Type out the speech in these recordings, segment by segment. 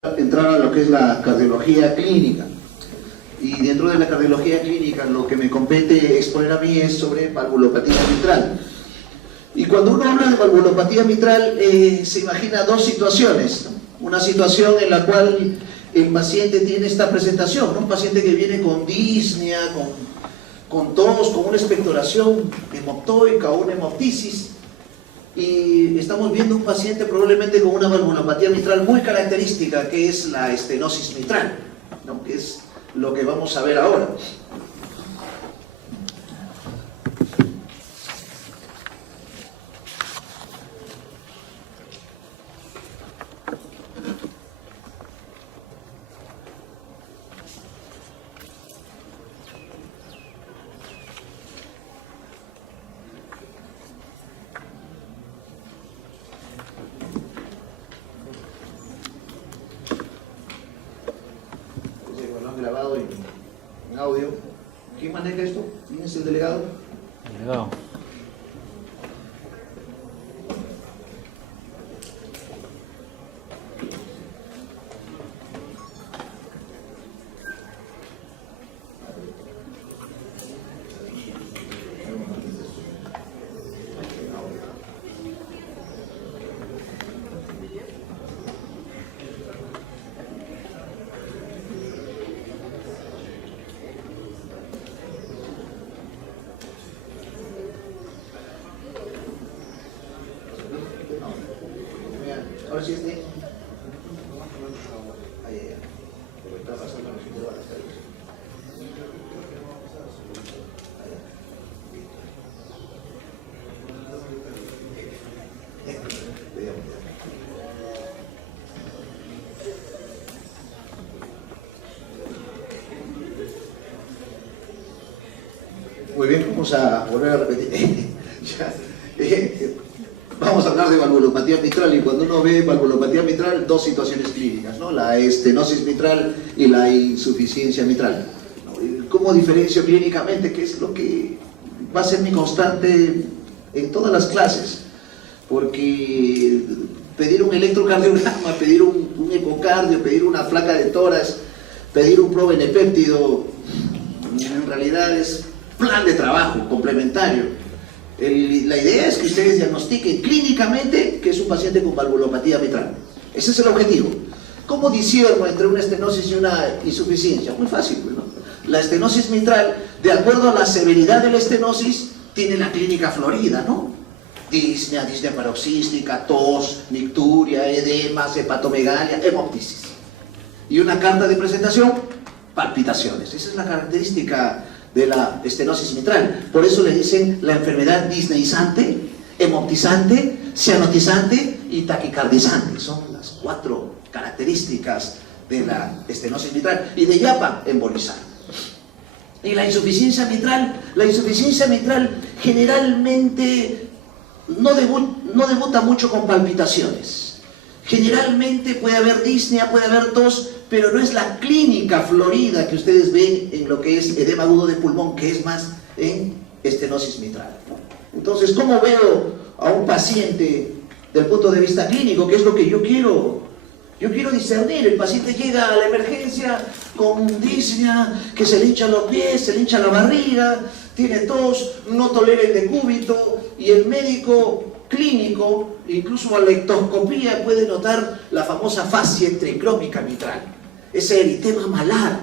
entrar a lo que es la cardiología clínica. Y dentro de la cardiología clínica lo que me compete exponer a mí es sobre valvulopatía mitral. Y cuando uno habla de valvulopatía mitral se imagina dos situaciones, ¿no? Una situación en la cual el paciente tiene esta presentación, ¿no? Un paciente que viene con disnea, con tos, con una expectoración hemoptoica o una hemoptisis, y estamos viendo un paciente probablemente con una valvulopatía mitral muy característica, que es la estenosis mitral, ¿no? Que es lo que vamos a ver ahora. Grabado en audio. ¿Quién maneja esto? ¿Quién es el delegado? Delegado. Ahora sí este. Ahí, está pasando los intervalos. Muy bien, vamos a volver a repetir. Vamos a hablar de valvulopatía mitral, y cuando uno ve valvulopatía mitral, dos situaciones clínicas, ¿no? La estenosis mitral y la insuficiencia mitral. ¿Cómo diferencio clínicamente? ¿Qué es lo que va a ser mi constante en todas las clases? Porque pedir un electrocardiograma, pedir un ecocardio, pedir una placa de tórax, pedir un probenepéptido, en realidad es plan de trabajo complementario. La idea es que ustedes diagnostiquen clínicamente que es un paciente con valvulopatía mitral. Ese es el objetivo. ¿Cómo discierno entre una estenosis y una insuficiencia? Muy fácil, ¿no? La estenosis mitral, de acuerdo a la severidad de la estenosis, tiene la clínica florida, ¿no? Disnea paroxística, tos, nicturia, edemas, hepatomegalia, hemoptisis. Y una carta de presentación, palpitaciones. Esa es la característica de la estenosis mitral. Por eso le dicen la enfermedad disneizante, hemoptizante, cianotizante y taquicardizante. Son las cuatro características de la estenosis mitral. Y de yapa, embolizar. Y la insuficiencia mitral generalmente no debuta mucho con palpitaciones. Generalmente puede haber disnea, puede haber tos, pero no es la clínica florida que ustedes ven en lo que es edema agudo de pulmón, que es más en estenosis mitral, ¿no? Entonces, ¿cómo veo a un paciente del punto de vista clínico? ¿Qué es lo que yo quiero? Yo quiero discernir. El paciente llega a la emergencia con disnea, que se le hinchan los pies, se le hincha la barriga, tiene tos, no tolera el decúbito, y el médico clínico, incluso a la lectoscopía, puede notar la famosa fascia tricrómica mitral, ese eritema malar,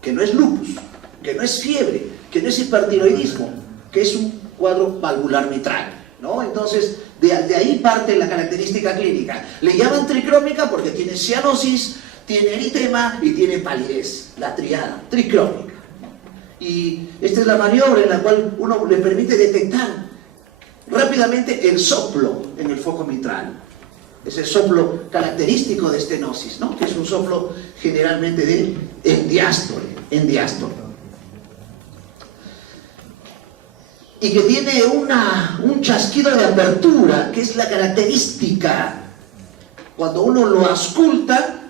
que no es lupus, que no es fiebre, que no es hipertiroidismo, que es un cuadro valvular mitral, ¿no? Entonces, de ahí parte la característica clínica. Le llaman tricrómica porque tiene cianosis, tiene eritema y tiene palidez, la triada, tricrómica. Y esta es la maniobra en la cual uno le permite detectar rápidamente el soplo en el foco mitral. Ese soplo característico de estenosis, ¿no? Que es un soplo generalmente en diástole. Y que tiene un chasquido de apertura, que es la característica. Cuando uno lo ausculta,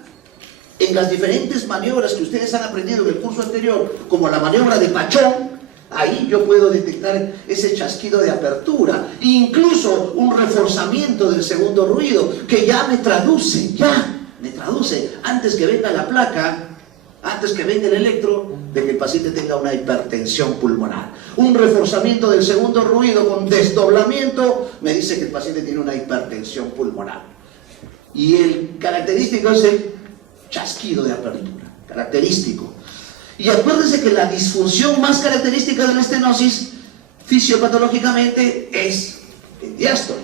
en las diferentes maniobras que ustedes han aprendido en el curso anterior, como la maniobra de Pachón, ahí yo puedo detectar ese chasquido de apertura, incluso un reforzamiento del segundo ruido, que ya me traduce me traduce, antes que venga la placa, antes que venga el electro, de que el paciente tenga una hipertensión pulmonar. Un reforzamiento del segundo ruido con desdoblamiento me dice que el paciente tiene una hipertensión pulmonar. Y el característico es el chasquido de apertura, característico. Y acuérdense que la disfunción más característica de la estenosis fisiopatológicamente es el diástole.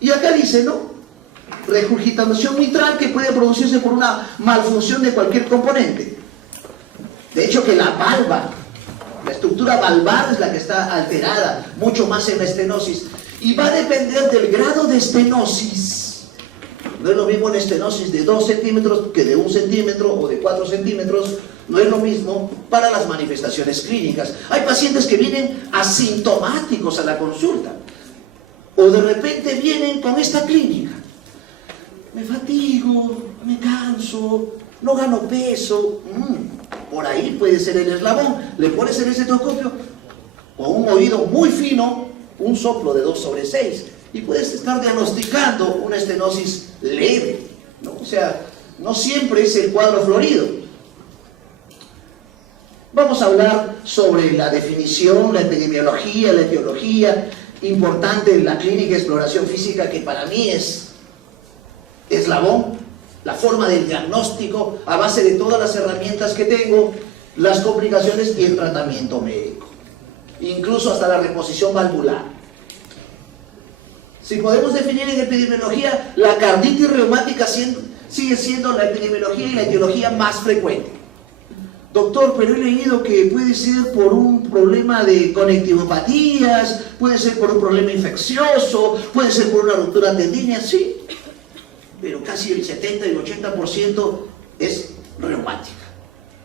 Y acá dice, ¿no? Regurgitación mitral que puede producirse por una malfunción de cualquier componente. De hecho que la valva, la estructura valvar es la que está alterada, mucho más en la estenosis. Y va a depender del grado de estenosis. No es lo mismo una estenosis de 2 centímetros que de 1 centímetro o de 4 centímetros. No es lo mismo para las manifestaciones clínicas. Hay pacientes que vienen asintomáticos a la consulta. O de repente vienen con esta clínica. Me fatigo, me canso, no gano peso. Por ahí puede ser el eslabón. Le pones el estetoscopio con un oído muy fino, un soplo de 2/6, y puedes estar diagnosticando una estenosis leve, ¿no? O sea, no siempre es el cuadro florido. Vamos a hablar sobre la definición, la epidemiología, la etiología, importante en la clínica de exploración física, que para mí es eslabón, la forma del diagnóstico a base de todas las herramientas que tengo, las complicaciones y el tratamiento médico, incluso hasta la reposición valvular. Si podemos definir en epidemiología, la carditis reumática sigue siendo la epidemiología y la etiología más frecuente. Doctor, pero he leído que puede ser por un problema de conectivopatías, puede ser por un problema infeccioso, puede ser por una ruptura tendínea, sí, pero casi el 70 y el 80% es reumática.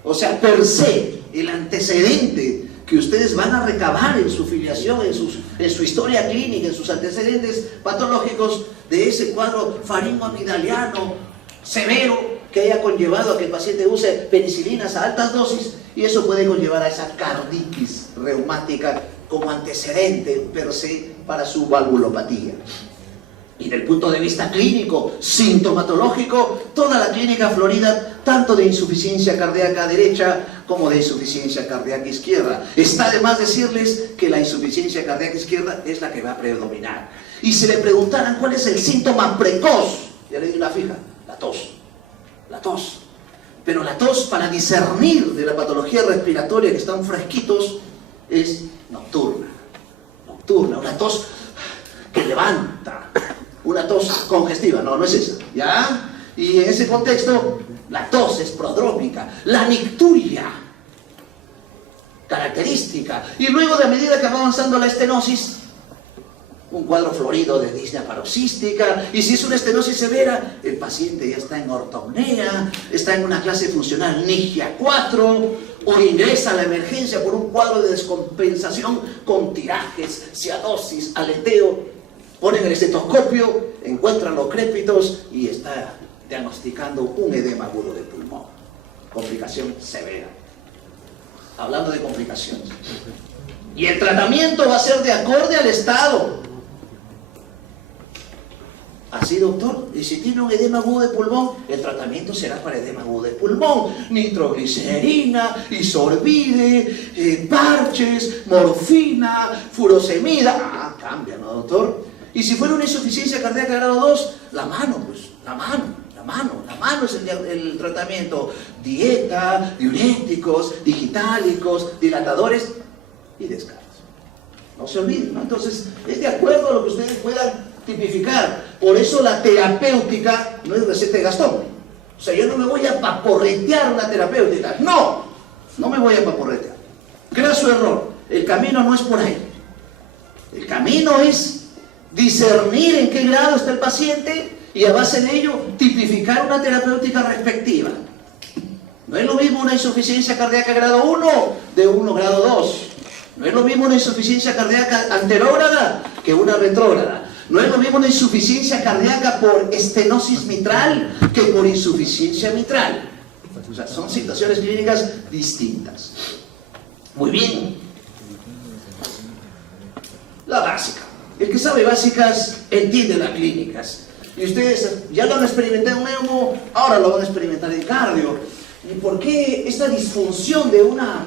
O sea, per se, el antecedente que ustedes van a recabar en su filiación, en su historia clínica, en sus antecedentes patológicos de ese cuadro faringoamigdaliano severo que haya conllevado a que el paciente use penicilinas a altas dosis, y eso puede conllevar a esa carditis reumática como antecedente per se para su valvulopatía. Y desde el punto de vista clínico, sintomatológico, toda la clínica florida, tanto de insuficiencia cardíaca derecha como de insuficiencia cardíaca izquierda. Está de más decirles que la insuficiencia cardíaca izquierda es la que va a predominar. Y si le preguntaran cuál es el síntoma precoz, ya le di una fija, la tos. La tos. Pero la tos, para discernir de la patología respiratoria que están fresquitos, es nocturna. Nocturna, una tos que levanta. Una tos congestiva, no es esa, ¿ya? Y en ese contexto, la tos es prodrómica, la nicturia, característica. Y luego, de medida que va avanzando la estenosis, un cuadro florido de disnea paroxística, y si es una estenosis severa, el paciente ya está en ortopnea, está en una clase funcional NIGIA 4, o ingresa a la emergencia por un cuadro de descompensación con tirajes, cianosis, aleteo. Ponen el estetoscopio, encuentran los crépitos y está diagnosticando un edema agudo de pulmón. Complicación severa. Hablando de complicaciones. Y el tratamiento va a ser de acorde al estado. Así, doctor, y si tiene un edema agudo de pulmón, el tratamiento será para edema agudo de pulmón. Nitroglicerina, isorbide, parches, morfina, furosemida. Cambia, ¿no, doctor? Y si fuera una insuficiencia cardíaca grado 2, la mano es el tratamiento. Dieta, diuréticos, digitálicos, dilatadores y descargas. No se olviden, ¿no? Entonces, es de acuerdo a lo que ustedes puedan tipificar. Por eso la terapéutica no es receta de Gastón. O sea, yo no me voy a vaporretear una terapéutica. No me voy a vaporretear. Graso error. El camino no es por ahí. El camino es discernir en qué grado está el paciente y a base de ello tipificar una terapéutica respectiva. No es lo mismo una insuficiencia cardíaca grado 1 de 1 grado 2. No es lo mismo una insuficiencia cardíaca anterógrada que una retrógrada. No es lo mismo una insuficiencia cardíaca por estenosis mitral que por insuficiencia mitral. O sea, son situaciones clínicas distintas. Muy bien. La básica. El que sabe básicas entiende las clínicas. Y ustedes ya lo han experimentado en neumo, ahora lo van a experimentar en cardio. ¿Y por qué esta disfunción de una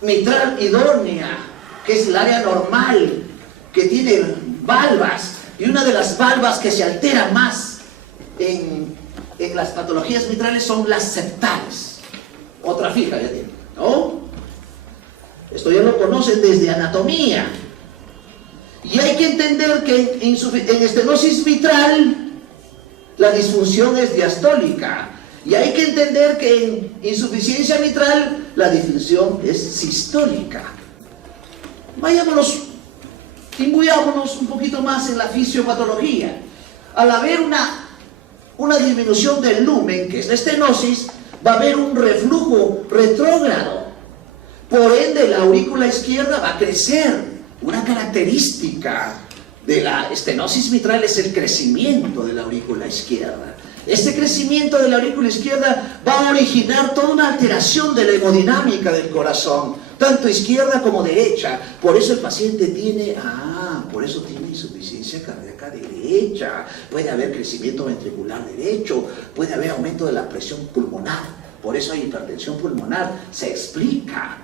mitral idónea, que es el área normal, que tiene valvas, y una de las valvas que se altera más en las patologías mitrales son las septales? Otra fija ya tiene, ¿no? Esto ya lo conocen desde anatomía. Y hay que entender que en estenosis mitral la disfunción es diastólica. Y hay que entender que en insuficiencia mitral la disfunción es sistólica. Imbuyámonos un poquito más en la fisiopatología. Al haber una disminución del lumen, que es la estenosis, va a haber un reflujo retrógrado. Por ende, la aurícula izquierda va a crecer. Una característica de la estenosis mitral es el crecimiento de la aurícula izquierda. Este crecimiento de la aurícula izquierda va a originar toda una alteración de la hemodinámica del corazón, tanto izquierda como derecha. Por eso el paciente tiene insuficiencia cardíaca derecha, puede haber crecimiento ventricular derecho, puede haber aumento de la presión pulmonar, por eso hay hipertensión pulmonar, se explica.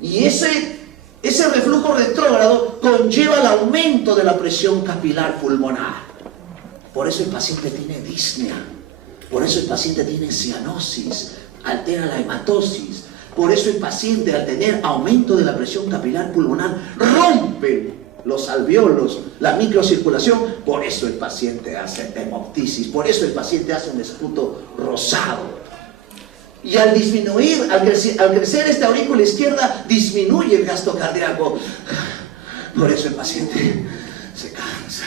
Y ese reflujo retrógrado conlleva el aumento de la presión capilar pulmonar. Por eso el paciente tiene disnea, por eso el paciente tiene cianosis, altera la hematosis. Por eso el paciente, al tener aumento de la presión capilar pulmonar, rompe los alveolos, la microcirculación. Por eso el paciente hace hemoptisis, por eso el paciente hace un esputo rosado. Y al disminuir, al crecer esta aurícula izquierda, disminuye el gasto cardíaco. Por eso el paciente se cansa,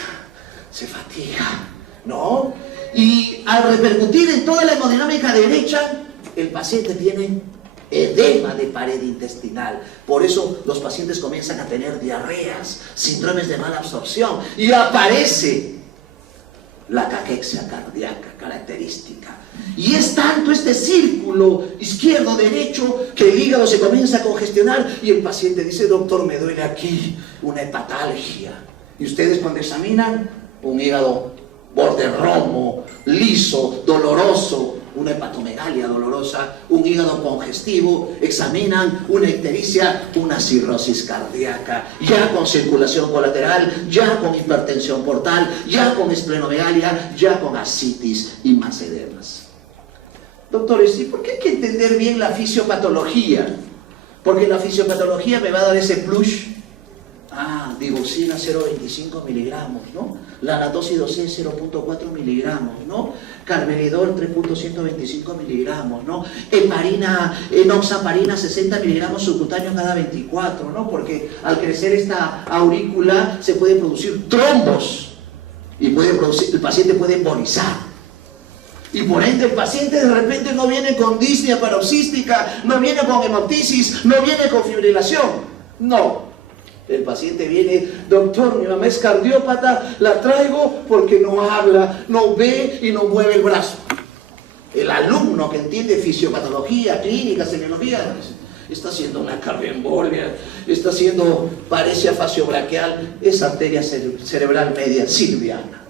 se fatiga, ¿no? Y al repercutir en toda la hemodinámica derecha, el paciente tiene edema de pared intestinal. Por eso los pacientes comienzan a tener diarreas, síndromes de mala absorción, y aparece la caquexia cardíaca característica. Y es tanto este círculo izquierdo-derecho que el hígado se comienza a congestionar y el paciente dice: doctor, me duele aquí, una hepatalgia. Y ustedes cuando examinan un hígado borde romo, liso, doloroso, una hepatomegalia dolorosa, un hígado congestivo, examinan una ictericia, una cirrosis cardíaca, ya con circulación colateral, ya con hipertensión portal, ya con esplenomegalia, ya con ascitis y más edemas. Doctores, ¿y por qué hay que entender bien la fisiopatología? Porque la fisiopatología me va a dar ese plus. Digoxina 0,25 miligramos, ¿no? Lanatosidose 0,4 miligramos, ¿no? Carvedilol 3,125 miligramos, ¿no? Enoxaparina 60 miligramos subcutáneo cada 24, ¿no? Porque al crecer esta aurícula se pueden producir trombos y el paciente puede embolizar. Y por ende el paciente de repente no viene con disnea paroxística, no viene con hemoptisis, no viene con fibrilación. No. El paciente viene: doctor, mi mamá es cardiópata, la traigo porque no habla, no ve y no mueve el brazo. El alumno que entiende fisiopatología, clínica, semiología, está haciendo una cardioembolia, está haciendo paresia faciobraquial, es arteria cerebral media silviana,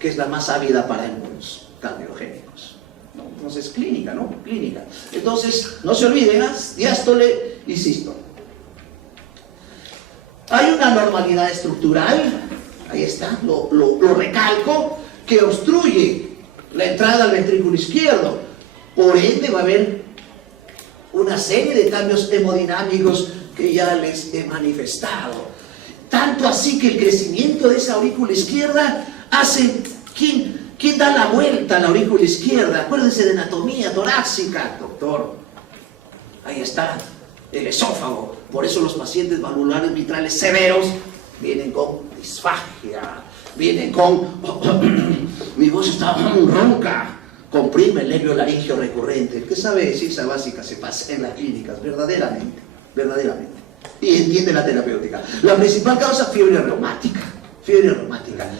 que es la más ávida para émbolos cardiogénicos. ¿No? Entonces, clínica, ¿no? Clínica. Entonces, no se olviden, diástole y sístole. Hay una normalidad estructural, ahí está, lo recalco, que obstruye la entrada al ventrículo izquierdo. Por ende va a haber una serie de cambios hemodinámicos que ya les he manifestado. Tanto así que el crecimiento de esa aurícula izquierda hace... ¿Quién da la vuelta a la aurícula izquierda? Acuérdense de anatomía torácica, doctor. Ahí está. El esófago. Por eso los pacientes valvulares mitrales severos vienen con disfagia, vienen con mi voz está ronca, comprime el nervio laringio recurrente. El que sabe de ciencia básica se pasa en las clínicas, verdaderamente. Y entiende la terapéutica. La principal causa, fiebre reumática.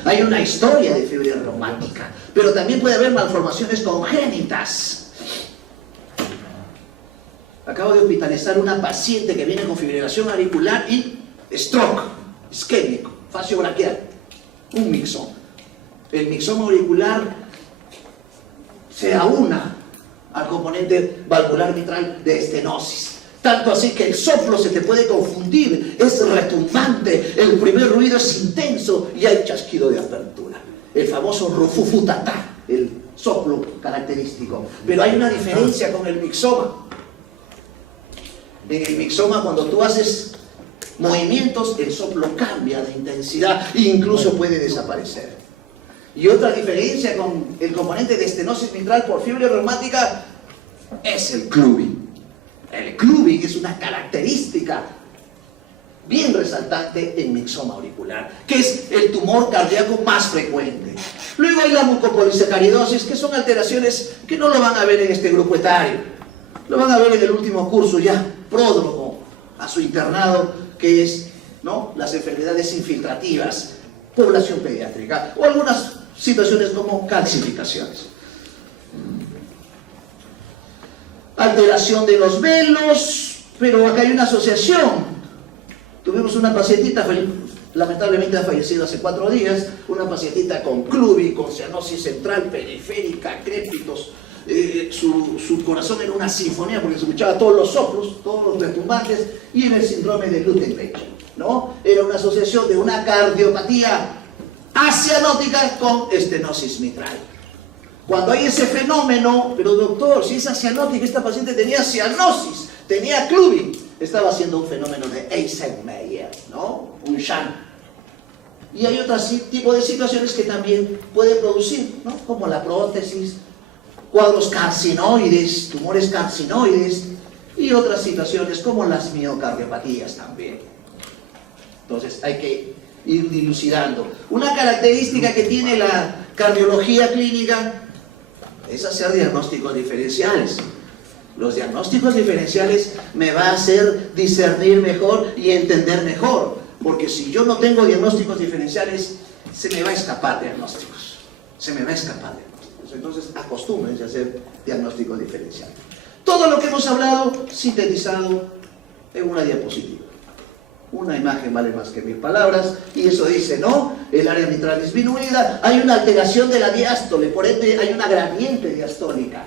Hay una historia de fiebre reumática, pero también puede haber malformaciones congénitas. Acabo de hospitalizar una paciente que viene con fibrilación auricular y stroke isquémico, faciobraquial, un mixón. el mixoma auricular se aúna al componente valvular mitral de estenosis. Tanto así que el soplo se te puede confundir, es retumbante, el primer ruido es intenso y hay chasquido de apertura. El famoso rufufutatá, el soplo característico. Pero hay una diferencia con el mixoma. En el mixoma, cuando tú haces movimientos, el soplo cambia de intensidad e incluso puede desaparecer. Y otra diferencia con el componente de estenosis mitral por fiebre reumática es el clubbing. El clubbing es una característica bien resaltante en mixoma auricular, que es el tumor cardíaco más frecuente. Luego hay la mucopolisacaridosis, que son alteraciones que no lo van a ver en este grupo etario. Lo van a ver en el último curso ya, pródromo a su internado, que es, ¿no?, las enfermedades infiltrativas, población pediátrica, o algunas situaciones como calcificaciones. Alteración de los velos, pero acá hay una asociación. Tuvimos una pacientita, lamentablemente ha fallecido hace 4 días, una pacientita con clubbing, con cianosis central, periférica, crépitos. Su corazón era una sinfonía porque se escuchaba todos los soplos, todos los retumbantes, y era el síndrome de Luttenbach, ¿no? Era una asociación de una cardiopatía acianótica con estenosis mitral. Cuando hay ese fenómeno, pero doctor, si es acianótica, esta paciente tenía cianosis, tenía clubbing, estaba haciendo un fenómeno de Eisenmenger, ¿no? Un shunt. Y hay otro tipo de situaciones que también pueden producir, ¿no?, como la prótesis, cuadros carcinoides, tumores carcinoides, y otras situaciones como las miocardiopatías también. Entonces hay que ir dilucidando. Una característica que tiene la cardiología clínica es hacer diagnósticos diferenciales. Los diagnósticos diferenciales me va a hacer discernir mejor y entender mejor, porque si yo no tengo diagnósticos diferenciales, se me va a escapar diagnósticos. Entonces acostúmbrense a hacer diagnósticos diferenciales. Todo lo que hemos hablado sintetizado en una diapositiva. Una imagen vale más que 1000 palabras, y eso dice, ¿no? El área mitral disminuida, hay una alteración de la diástole, por ende hay una gradiente diastólica,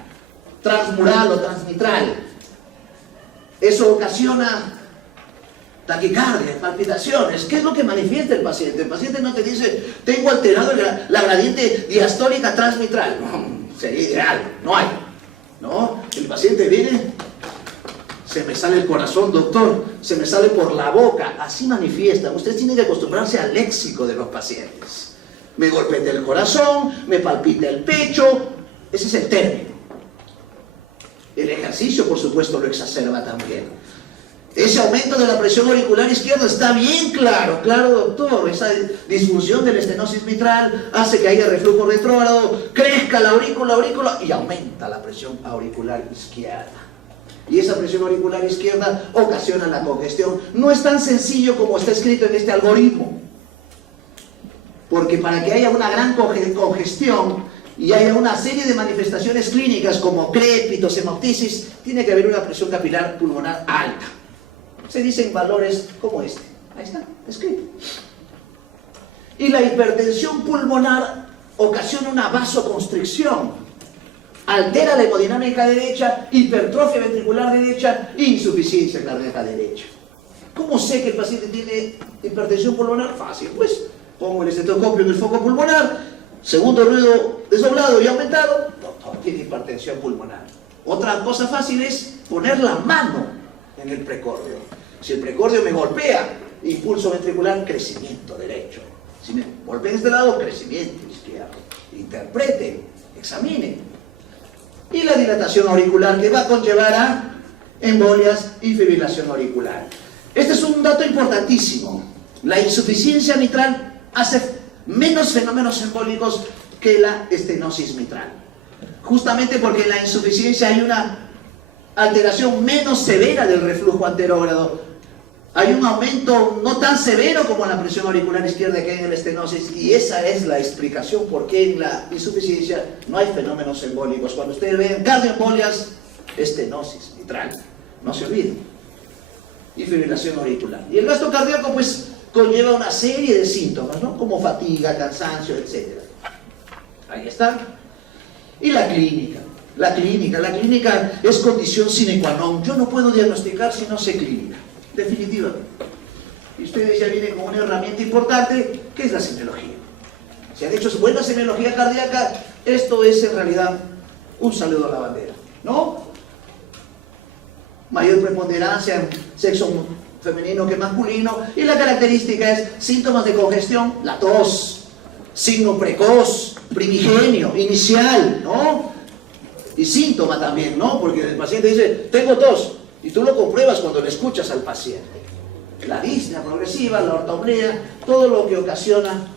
transmural o transmitral. Eso ocasiona taquicardia, palpitaciones. ¿Qué es lo que manifiesta el paciente? El paciente no te dice, tengo alterado la gradiente diastólica transmitral. No, sería ideal, no hay, ¿no? El paciente viene, se me sale el corazón, doctor, se me sale por la boca. Así manifiesta. Usted tiene que acostumbrarse al léxico de los pacientes. Me golpea el corazón, me palpita el pecho. Ese es el término. El ejercicio, por supuesto, lo exacerba también. Ese aumento de la presión auricular izquierda está bien claro. Claro, doctor, esa disfunción de la estenosis mitral hace que haya reflujo retrógrado, crezca la aurícula y aumenta la presión auricular izquierda. Y esa presión auricular izquierda ocasiona la congestión. No es tan sencillo como está escrito en este algoritmo, porque para que haya una gran congestión y haya una serie de manifestaciones clínicas como crépitos, hemoptisis, tiene que haber una presión capilar pulmonar alta. Se dicen valores como este. Ahí está, escrito. Y la hipertensión pulmonar ocasiona una vasoconstricción, altera la hemodinámica derecha, hipertrofia ventricular derecha e insuficiencia cardíaca derecha. ¿Cómo sé que el paciente tiene hipertensión pulmonar? Fácil, pues pongo el estetoscopio en el foco pulmonar, segundo ruido desdoblado y aumentado, doctor, tiene hipertensión pulmonar. Otra cosa fácil es poner la mano en el precordio. Si el precordio me golpea, impulso ventricular, crecimiento derecho. Si me golpea de este lado, crecimiento izquierdo. Interpreten, examinen. Y la dilatación auricular, que va a conllevar a embolias y fibrilación auricular. Este es un dato importantísimo. La insuficiencia mitral hace menos fenómenos embólicos que la estenosis mitral. Justamente porque en la insuficiencia hay una alteración menos severa del reflujo anterógrado. Hay un aumento no tan severo como la presión auricular izquierda que hay en la estenosis, y esa es la explicación por qué en la insuficiencia no hay fenómenos embólicos. Cuando ustedes ven cardioembolias, estenosis mitral, no se olviden. Y fibrilación auricular. Y el gasto cardíaco pues conlleva una serie de síntomas, ¿no?, como fatiga, cansancio, etc. Ahí está. Y la clínica. La clínica es condición sine qua non. Yo no puedo diagnosticar si no sé clínica, definitivamente. Y ustedes ya vienen con una herramienta importante, que es la semiología. Si han hecho buena semiología cardíaca, esto es en realidad un saludo a la bandera, ¿no? Mayor preponderancia en sexo femenino que masculino, y la característica es síntomas de congestión, la tos, signo precoz, primigenio, inicial, ¿no? Y síntoma también, ¿no? Porque el paciente dice, tengo tos, y tú lo compruebas cuando le escuchas al paciente. La disnea progresiva, la ortopnea, todo lo que ocasiona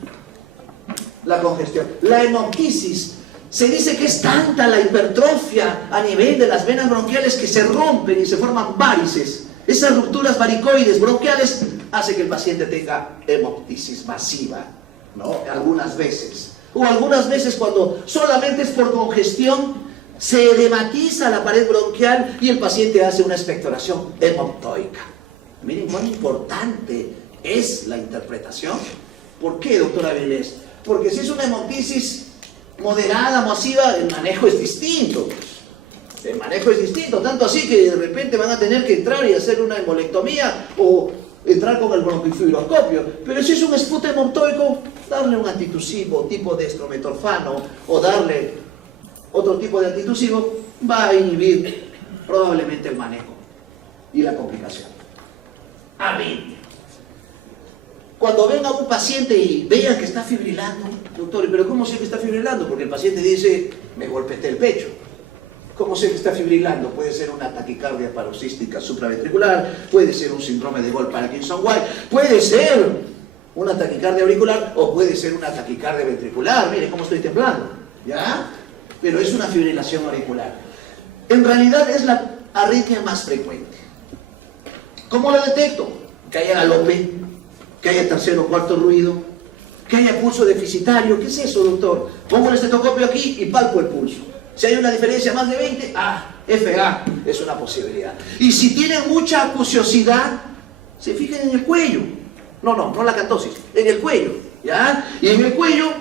la congestión. La hemoptisis, se dice que es tanta la hipertrofia a nivel de las venas bronquiales que se rompen y se forman varices. Esas rupturas varicoides bronquiales hace que el paciente tenga hemoptisis masiva, ¿no? Algunas veces. O algunas veces cuando solamente es por congestión, se edematiza la pared bronquial y el paciente hace una expectoración hemoptoica. Miren cuán importante es la interpretación. ¿Por qué, doctora Vilés? Porque si es una hemoptisis moderada, masiva, el manejo es distinto. El manejo es distinto, tanto así que de repente van a tener que entrar y hacer una embolectomía o entrar con el broncofibroscopio. Pero si es un esputo hemoptoico, darle un antitusivo tipo de estrometorfano o darle otro tipo de antitusivo va a inhibir probablemente el manejo y la complicación. Arritmia. Cuando ven a un paciente y vean que está fibrilando, doctor, ¿pero cómo sé que está fibrilando? Porque el paciente dice, me golpeé el pecho. ¿Cómo sé que está fibrilando? Puede ser una taquicardia paroxística supraventricular, puede ser un síndrome de Gold-Parkinson-White, puede ser una taquicardia auricular o puede ser una taquicardia ventricular. Mire cómo estoy temblando, ¿ya? Pero es una fibrilación auricular. En realidad es la arritmia más frecuente. ¿Cómo la detecto? Que haya galope, que haya tercer o cuarto ruido, que haya pulso deficitario. ¿Qué es eso, doctor? Pongo el estetoscopio aquí y palpo el pulso. Si hay una diferencia más de 20, FA es una posibilidad. Y si tienen mucha acuciosidad, se fijen en el cuello. No la catosis, en el cuello, ¿ya? Y en el cuello,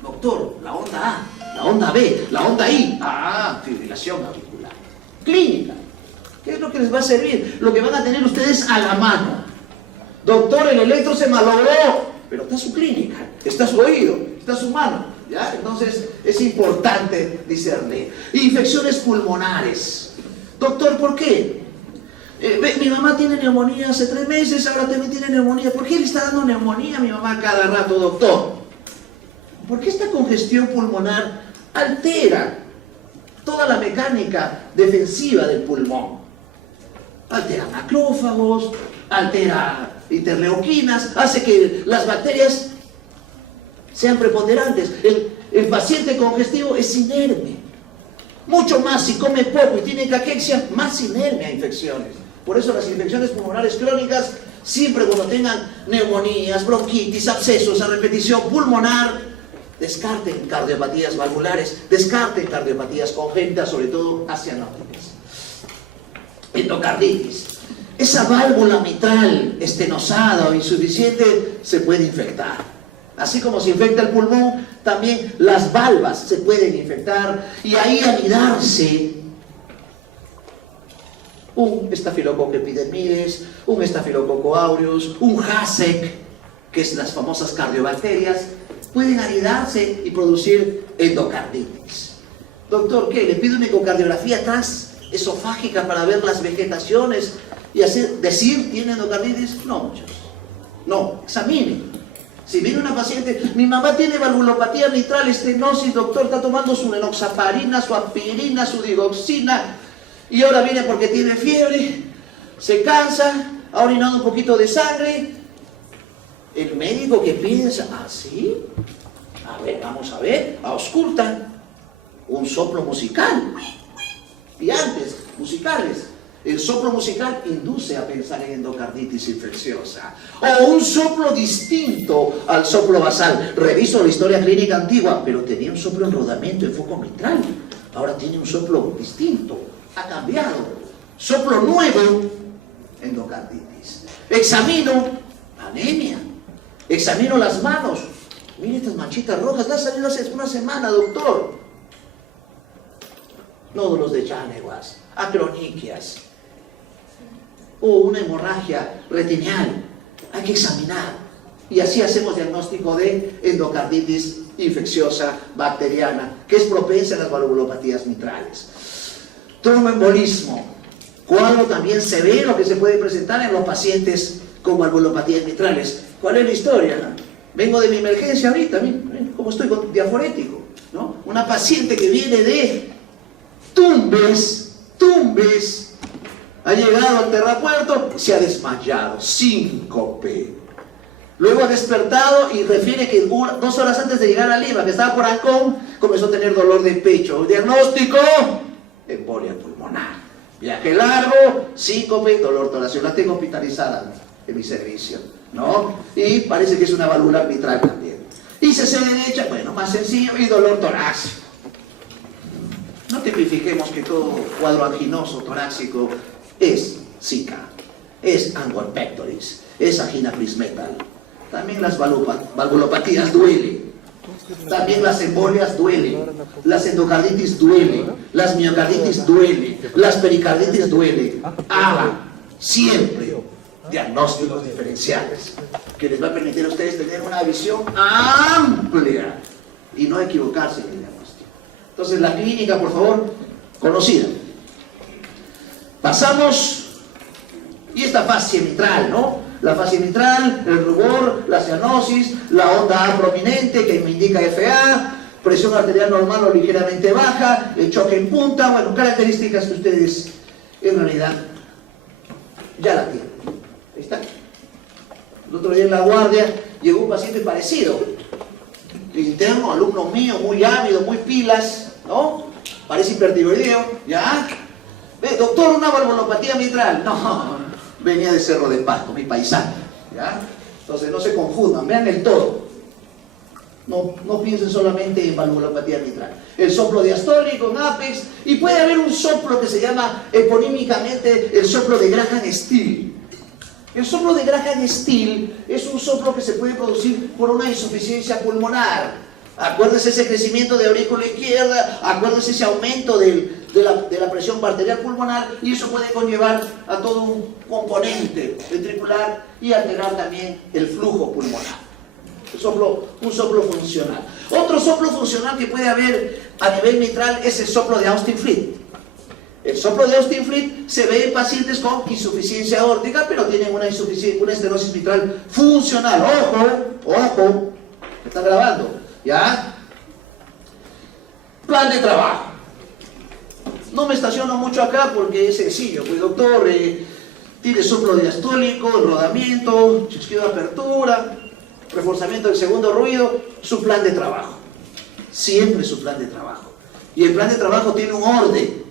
doctor, la onda A, la onda B, la onda I, fibrilación auricular. Clínica. ¿Qué es lo que les va a servir? Lo que van a tener ustedes a la mano. Doctor, el electro se malogró, pero está su clínica, está su oído, está su mano, ¿ya? Entonces es importante discernir. Infecciones pulmonares. Doctor, ¿por qué? Mi mamá tiene neumonía hace 3 meses, ahora también tiene neumonía. ¿Por qué le está dando neumonía a mi mamá cada rato, doctor? Porque esta congestión pulmonar altera toda la mecánica defensiva del pulmón. Altera macrófagos, altera interleuquinas, hace que las bacterias sean preponderantes. El paciente congestivo es inerme. Mucho más si come poco y tiene caquexia, más inerme a infecciones. Por eso las infecciones pulmonares crónicas, siempre cuando tengan neumonías, bronquitis, abscesos a repetición pulmonar, descarten cardiopatías valvulares, descarten cardiopatías congénitas, sobre todo cianóticas. Endocarditis. Esa válvula mitral estenosada o insuficiente se puede infectar. Así como se infecta el pulmón, también las valvas se pueden infectar y ahí anidarse un Staphylococcus epidermidis, un Staphylococcus aureus, un HASEC, que es las famosas cardiobacterias, pueden anidarse y producir endocarditis. Doctor, ¿qué? ¿Le pido una ecocardiografía transesofágica para ver las vegetaciones y decir, ¿tiene endocarditis? No, muchachos. No, examinen. Si viene una paciente, mi mamá tiene valvulopatía mitral, estenosis, doctor, está tomando su enoxaparina, su aspirina, su digoxina, y ahora viene porque tiene fiebre, se cansa, ha orinado un poquito de sangre. El médico que piensa, ¿sí? A ver, vamos a ver, auscultan un soplo musical. Y antes, musicales. El soplo musical induce a pensar en endocarditis infecciosa. O un soplo distinto al soplo basal. Reviso la historia clínica antigua, pero tenía un soplo en rodamiento, en foco mitral. Ahora tiene un soplo distinto. Ha cambiado. Soplo nuevo, endocarditis. Examino anemia. Examino las manos. Mire estas manchitas rojas, le ha salido hace una semana, doctor. Nódulos de Chaneguas, acroniquias, o una hemorragia retinial. Hay que examinar. Y así hacemos diagnóstico de endocarditis infecciosa bacteriana, que es propensa a las valvulopatías mitrales. Tromboembolismo, cuadro también severo que se puede presentar en los pacientes con valvulopatías mitrales. ¿Cuál es la historia? Vengo de mi emergencia ahorita, como estoy con diaforético, ¿no? Una paciente que viene de Tumbes, ha llegado al terrapuerto, se ha desmayado, síncope. Luego ha despertado y refiere que 2 horas antes de llegar a Lima, que estaba por Ancón, comenzó a tener dolor de pecho. El diagnóstico, embolia pulmonar. Viaje largo, síncope, dolor torácico. La tengo hospitalizada en mi servicio, ¿no? Y parece que es una válvula mitral también. ICC derecha, bueno, más sencillo, y dolor torácico. No tipifiquemos que todo cuadro anginoso torácico es Zika, es angor pectoris, es angina prismetal. También las valvulopatías duelen, también las embolias duelen, las endocarditis duelen, las miocarditis duelen, las pericarditis duelen. Hagan siempre diagnósticos diferenciales que les va a permitir a ustedes tener una visión amplia y no equivocarse en el diagnóstico. Entonces la clínica, por favor, conocida. Pasamos, y esta fascia mitral, ¿no? La fascia mitral, el rubor, la cianosis, la onda A prominente que me indica FA, presión arterial normal o ligeramente baja, el choque en punta, bueno, características que ustedes en realidad ya la tienen. Ahí está. El otro día en La Guardia llegó un paciente parecido. Interno, alumno mío, muy ávido, muy pilas, ¿no? Parece hipertiroideo, ¿ya? Ve, doctor, una valvulopatía mitral. No, venía de Cerro de Pasco, mi paisano, ¿ya? Entonces no se confundan, vean el todo. No piensen solamente en valvulopatía mitral. El soplo diastólico, en apex, y puede haber un soplo que se llama eponímicamente el soplo de Graham-Steele. El soplo de Graham-Steele es un soplo que se puede producir por una insuficiencia pulmonar. Acuérdense ese crecimiento de aurícula izquierda, acuérdense ese aumento de la presión arterial pulmonar, y eso puede conllevar a todo un componente ventricular y alterar también el flujo pulmonar. Un soplo funcional. Otro soplo funcional que puede haber a nivel mitral es el soplo de Austin-Fleet. El soplo de Austin-Fleet se ve en pacientes con insuficiencia aórtica, pero tienen una estenosis mitral funcional. Ojo, me están grabando, ¿ya? Plan de trabajo. No me estaciono mucho acá porque es sencillo. Pues doctor, tiene soplo diastólico, enrodamiento, chasquido de apertura, reforzamiento del segundo ruido, su plan de trabajo. Siempre su plan de trabajo. Y el plan de trabajo tiene un orden.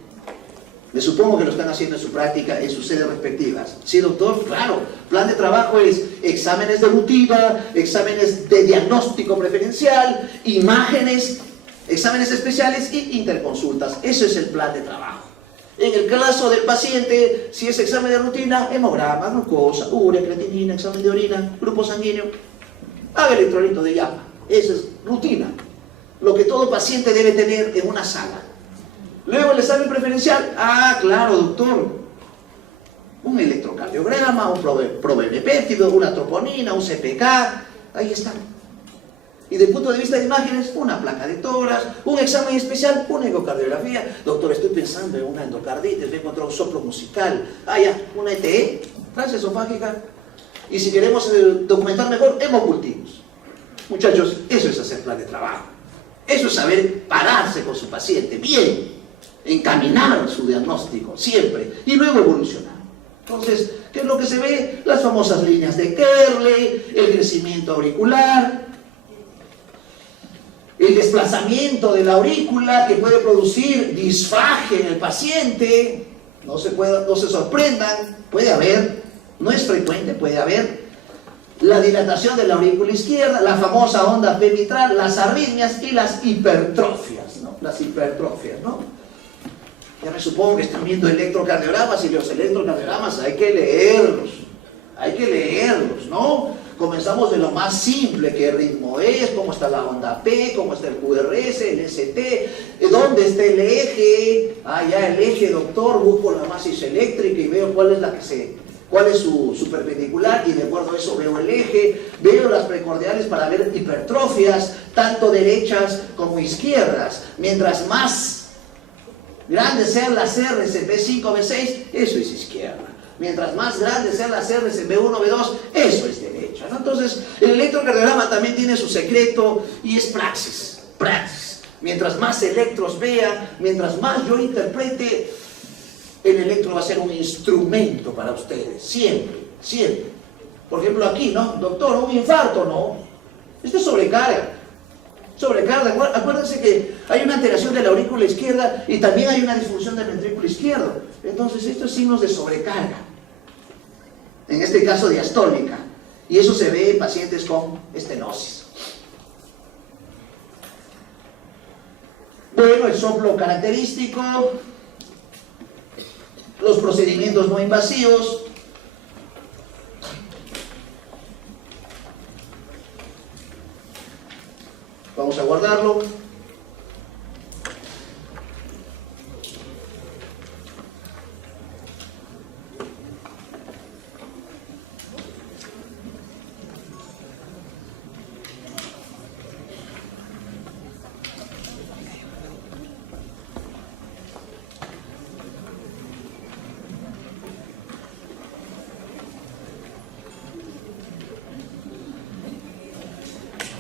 Me supongo que lo están haciendo en su práctica, en sus sedes respectivas. ¿Sí, doctor? Claro. Plan de trabajo es exámenes de rutina, exámenes de diagnóstico preferencial, imágenes, exámenes especiales y interconsultas. Ese es el plan de trabajo. En el caso del paciente, si es examen de rutina, hemograma, glucosa, urea, creatinina, examen de orina, grupo sanguíneo, haga electrolito de llama. Esa es rutina. Lo que todo paciente debe tener en una sala. Luego el examen preferencial. Ah, claro, doctor. Un electrocardiograma, un probepéptido, una troponina, un CPK. Ahí está. Y desde el punto de vista de imágenes, una placa de tórax, un examen especial, una ecocardiografía. Doctor, estoy pensando en una endocarditis, me he encontrado un soplo musical. Ah, ya, una ETE, transesofágica. Y si queremos documentar mejor, hemocultivos. Muchachos, eso es hacer plan de trabajo. Eso es saber pararse con su paciente bien, encaminar su diagnóstico siempre y luego evolucionar. Entonces, ¿qué es lo que se ve? Las famosas líneas de Kerle, el crecimiento auricular, el desplazamiento de la aurícula que puede producir disfagia en el paciente. No se sorprendan, puede haber, no es frecuente, puede haber. La dilatación de la aurícula izquierda, la famosa onda P mitral, las arritmias y las hipertrofias, ¿no? Las hipertrofias, ¿no? Ya me supongo que están viendo electrocardiogramas, y los electrocardiogramas hay que leerlos, ¿no? Comenzamos de lo más simple, qué ritmo es, cómo está la onda P, cómo está el QRS, el ST, dónde está el eje. Ya el eje, doctor, busco la matriz eléctrica y veo cuál es su perpendicular, y de acuerdo a eso veo el eje, veo las precordiales para ver hipertrofias, tanto derechas como izquierdas. Mientras más grandes sean las R's en B5, B6, eso es izquierda. Mientras más grandes sean las R's en B1, B2, eso es derecha, ¿no? Entonces, el electrocardiograma también tiene su secreto y es praxis. Mientras más electros vea, mientras más yo interprete, el electro va a ser un instrumento para ustedes, siempre. Por ejemplo aquí, ¿no? Doctor, un infarto, no. Esto es sobrecarga. Acuérdense que hay una alteración de la aurícula izquierda y también hay una disfunción del ventrículo izquierdo. Entonces, estos signos de sobrecarga, en este caso diastólica, y eso se ve en pacientes con estenosis. Bueno, el soplo característico, los procedimientos no invasivos. Vamos a guardarlo.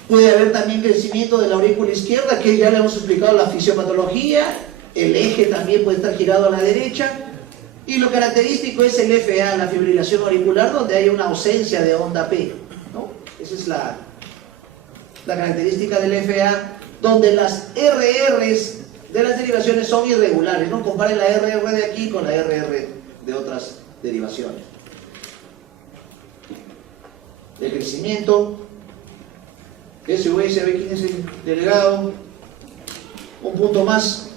Puede haber también crecimiento de la aurícula izquierda, que ya le hemos explicado la fisiopatología. El eje también puede estar girado a la derecha. Y lo característico es el FA, la fibrilación auricular, donde hay una ausencia de onda P, ¿no? Esa es la característica del FA, donde las RRs de las derivaciones son irregulares, ¿no? Comparen la RR de aquí con la RR de otras derivaciones. El crecimiento. SUV, sabe quién es el delegado. Un punto más.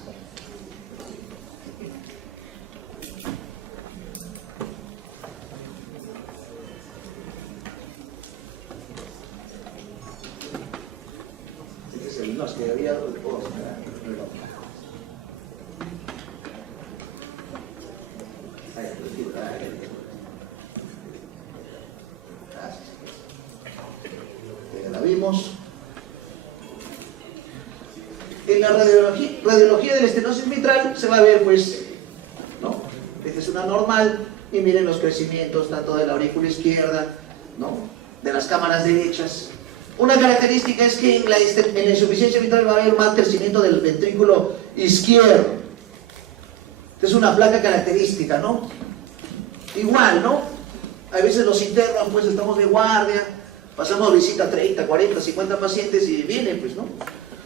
Este es el, no, es que había dos. La vimos. En la radiología de la estenosis mitral se va a ver, pues, ¿no? Esta es una normal, y miren los crecimientos tanto de la aurícula izquierda, ¿no? De las cámaras derechas. Una característica es que en la insuficiencia mitral va a haber más crecimiento del ventrículo izquierdo. Esta es una placa característica, ¿no? Igual, ¿no? A veces los internos, pues, estamos de guardia, pasamos visita a 30, 40, 50 pacientes y vienen, pues, ¿no?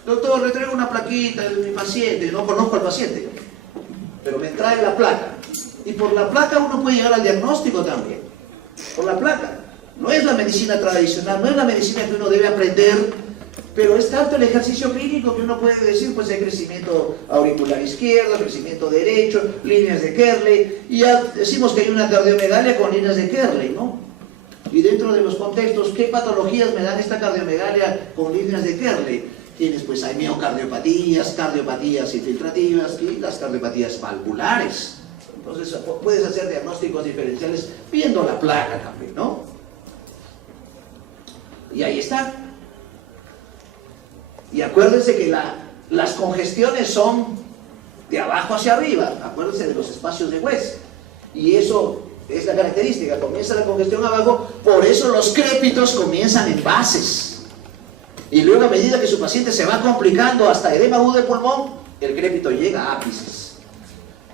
Doctor, le traigo una plaquita de mi paciente. No conozco al paciente, pero me trae la placa. Y por la placa uno puede llegar al diagnóstico también. Por la placa. No es la medicina tradicional, no es la medicina que uno debe aprender, pero es tanto el ejercicio clínico que uno puede decir, pues hay crecimiento auricular izquierdo, crecimiento derecho, líneas de Kerley, y ya decimos que hay una cardiomegalia con líneas de Kerley, ¿no? Y dentro de los contextos, ¿qué patologías me dan esta cardiomegalia con líneas de Kerley? Tienes, pues, hay miocardiopatías, cardiopatías infiltrativas y las cardiopatías valvulares. Entonces, puedes hacer diagnósticos diferenciales viendo la placa también, ¿no? Y ahí está. Y acuérdense que las congestiones son de abajo hacia arriba. Acuérdense de los espacios de West. Y eso es la característica. Comienza la congestión abajo, por eso los crépitos comienzan en bases. Y luego, a medida que su paciente se va complicando hasta edema agudo de pulmón, el crépito llega a ápices.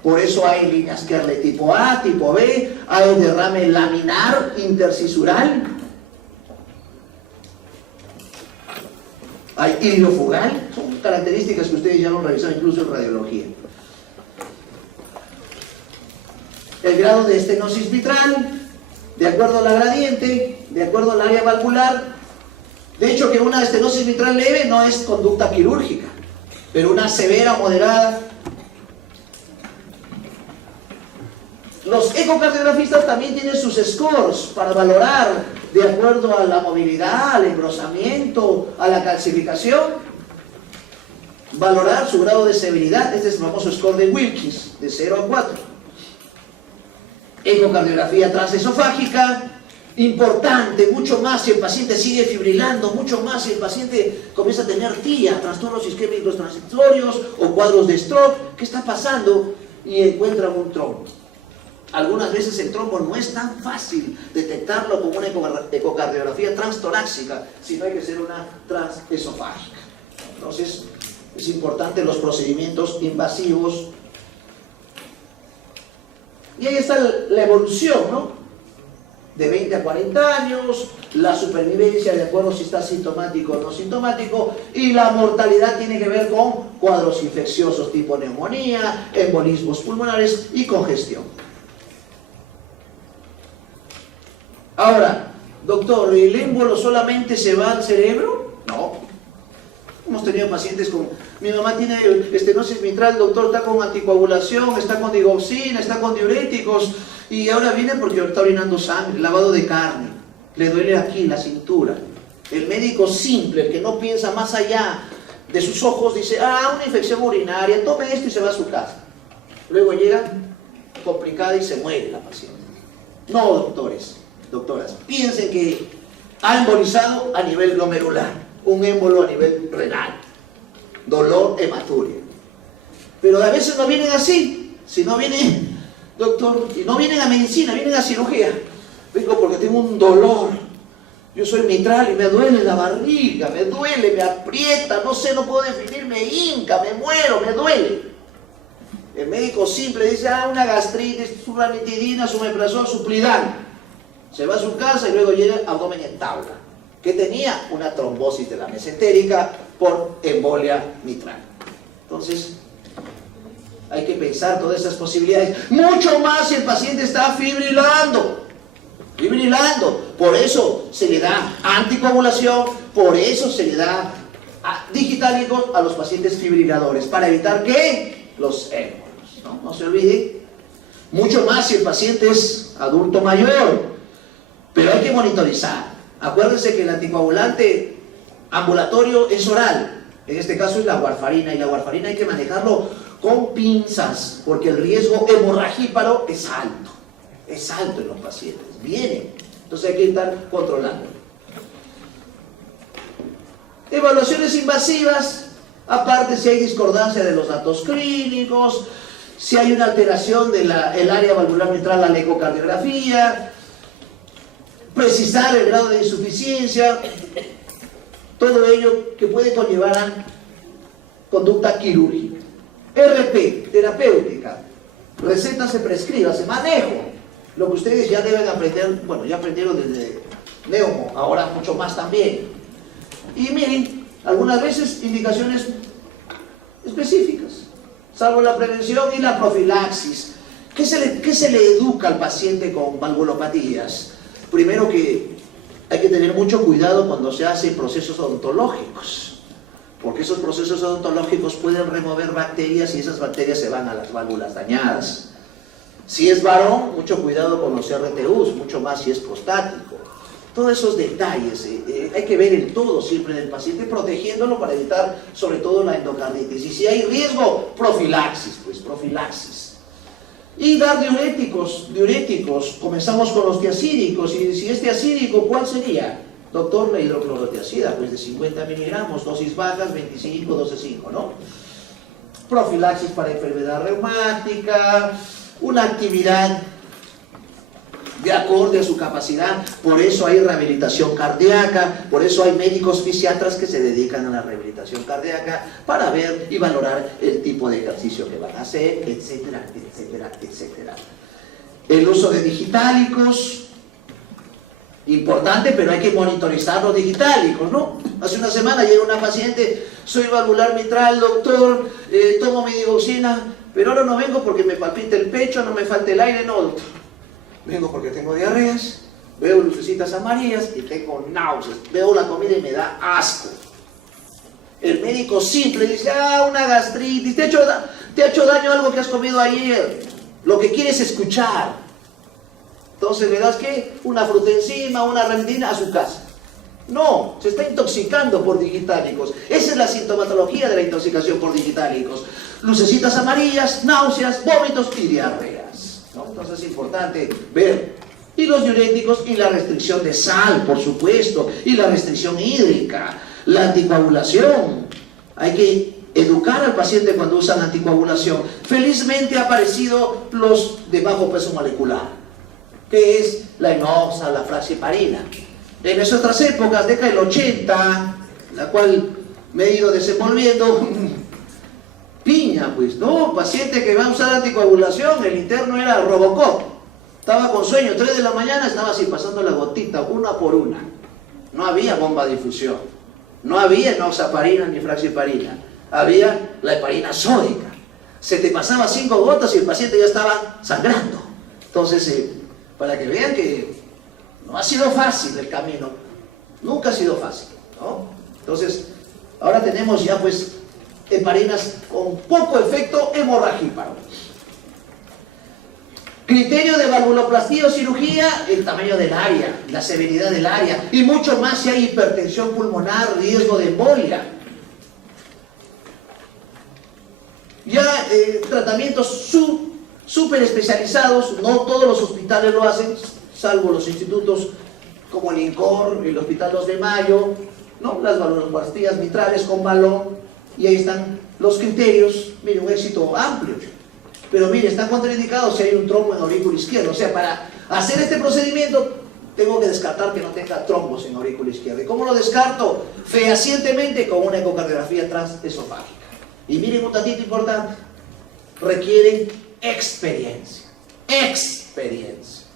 Por eso hay líneas Kerley tipo A, tipo B, hay derrame laminar intercisural, hay iliofugal. Son características que ustedes ya lo han revisado incluso en radiología. El grado de estenosis mitral, de acuerdo a la gradiente, de acuerdo al área valvular. De hecho, que una estenosis mitral leve no es conducta quirúrgica, pero una severa o moderada. Los ecocardiografistas también tienen sus scores para valorar de acuerdo a la movilidad, al engrosamiento, a la calcificación. Valorar su grado de severidad, este es el famoso score de Wilkins, de 0 a 4. Ecocardiografía transesofágica, importante, mucho más si el paciente sigue fibrilando, mucho más si el paciente comienza a tener TIA, trastornos isquémicos transitorios o cuadros de stroke. ¿Qué está pasando? Y encuentran un trombo. Algunas veces el trombo no es tan fácil detectarlo con una ecocardiografía transtorácica, sino hay que hacer una transesofágica. Entonces, es importante los procedimientos invasivos. Y ahí está la evolución, ¿no? De 20 a 40 años, la supervivencia de acuerdo si está sintomático o no sintomático, y la mortalidad tiene que ver con cuadros infecciosos tipo neumonía, embolismos pulmonares y congestión. Ahora, doctor, ¿el émbolo solamente se va al cerebro? No. Hemos tenido pacientes con... Mi mamá tiene estenosis mitral, doctor, está con anticoagulación, está con digoxina, está con diuréticos, y ahora viene porque está orinando sangre, lavado de carne, le duele aquí, la cintura. El médico simple, el que no piensa más allá de sus ojos, dice, una infección urinaria, tome esto y se va a su casa. Luego llega complicada y se muere la paciente. No, doctores, doctoras, piensen que ha embolizado a nivel glomerular, un émbolo a nivel renal, dolor hematuria. Pero a veces no vienen así, si no vienen, doctor, y no vienen a medicina, vienen a cirugía. Vengo porque tengo un dolor, yo soy mitral y me duele la barriga, me duele, me aprieta, no sé, no puedo definir, me hinca, me muero, me duele. El médico simple dice, una gastritis, su ranitidina, su omeprazol, su Plidal. Se va a su casa y luego llega abdomen en tabla. ¿Qué tenía? Una trombosis de la mesentérica por embolia mitral. Entonces, hay que pensar todas esas posibilidades. Mucho más si el paciente está fibrilando. Por eso se le da anticoagulación, por eso se le da digitálicos a los pacientes fibriladores, para evitar que los émbolos. No se olvide. Mucho más si el paciente es adulto mayor. Pero hay que monitorizar. Acuérdense que el anticoagulante ambulatorio es oral. En este caso es la warfarina. Y la warfarina hay que manejarlo con pinzas, porque el riesgo hemorragíparo es alto. Es alto en los pacientes. Viene. Entonces hay que estar controlando. Evaluaciones invasivas. Aparte si hay discordancia de los datos clínicos, si hay una alteración del área valvular mitral a la ecocardiografía, precisar el grado de insuficiencia, todo ello que puede conllevar a conducta quirúrgica. RP, terapéutica, receta se prescriba, se manejo, lo que ustedes ya deben aprender, bueno, ya aprendieron desde Neumo, ahora mucho más también. Y miren, algunas veces indicaciones específicas, salvo la prevención y la profilaxis. ¿Qué se le educa al paciente con valvulopatías? Primero que hay que tener mucho cuidado cuando se hacen procesos odontológicos, porque esos procesos odontológicos pueden remover bacterias y esas bacterias se van a las válvulas dañadas. Si es varón, mucho cuidado con los RTUs, mucho más si es prostático. Todos esos detalles, hay que ver el todo siempre del paciente, protegiéndolo para evitar sobre todo la endocarditis. Y si hay riesgo, profilaxis, pues profilaxis. Y dar diuréticos, comenzamos con los tiacídicos, y si es tiacídico, ¿cuál sería? Doctor, la hidroclorotiacida, pues de 50 miligramos, dosis bajas, 25, 12,5, ¿no? Profilaxis para enfermedad reumática, una actividad de acorde a su capacidad, por eso hay rehabilitación cardíaca, por eso hay médicos fisiatras que se dedican a la rehabilitación cardíaca para ver y valorar el tipo de ejercicio que van a hacer, etcétera, etcétera, etcétera. El uso de digitálicos, importante, pero hay que monitorizar los digitálicos, ¿no? Hace una semana llega una paciente, soy valvular mitral, doctor, tomo mi digoxina, pero ahora no vengo porque me palpita el pecho, no me falta el aire, no, doctor. Vengo porque tengo diarreas, veo lucecitas amarillas y tengo náuseas. Veo la comida y me da asco. El médico simple dice, una gastritis, te ha hecho daño algo que has comido ayer. Lo que quieres escuchar. Entonces le das ¿qué? Una frutenzima, una rentina a su casa. No, se está intoxicando por digitálicos. Esa es la sintomatología de la intoxicación por digitálicos. Lucecitas amarillas, náuseas, vómitos y diarreas, ¿no? Entonces es importante ver. Y los diuréticos y la restricción de sal, por supuesto, y la restricción hídrica, la anticoagulación. Hay que educar al paciente cuando usan anticoagulación. Felizmente ha aparecido los de bajo peso molecular, que es la enoxa, la flaxeparina. En esas otras épocas, década del 80, la cual me he ido desenvolviendo, piña, pues, ¿no? Paciente que va a usar anticoagulación, el interno era Robocop. Estaba con sueño, 3 de la mañana, estaba así pasando la gotita, una por una. No había bomba de difusión. No había enoxaparina ni flaxeparina. Había la heparina sódica. Se te pasaba 5 gotas y el paciente ya estaba sangrando. Entonces, para que vean que no ha sido fácil el camino. Nunca ha sido fácil, ¿no? Entonces, ahora tenemos ya pues heparinas con poco efecto hemorragíparo. Criterio de valvuloplastía o cirugía, el tamaño del área, la severidad del área y mucho más si hay hipertensión pulmonar, riesgo de embolia. Ya tratamientos súper especializados, no todos los hospitales lo hacen, salvo los institutos como el INCOR, el Hospital 2 de Mayo, ¿no? Las valvuloplastías mitrales con balón, y ahí están los criterios. Mire, un éxito amplio. Pero mire, están contraindicados si hay un trombo en aurícula izquierda. O sea, para hacer este procedimiento tengo que descartar que no tenga trombos en aurícula izquierda. ¿Y cómo lo descarto? Fehacientemente con una ecocardiografía transesofágica. Y miren un datito importante, requieren experiencia. Experiencia.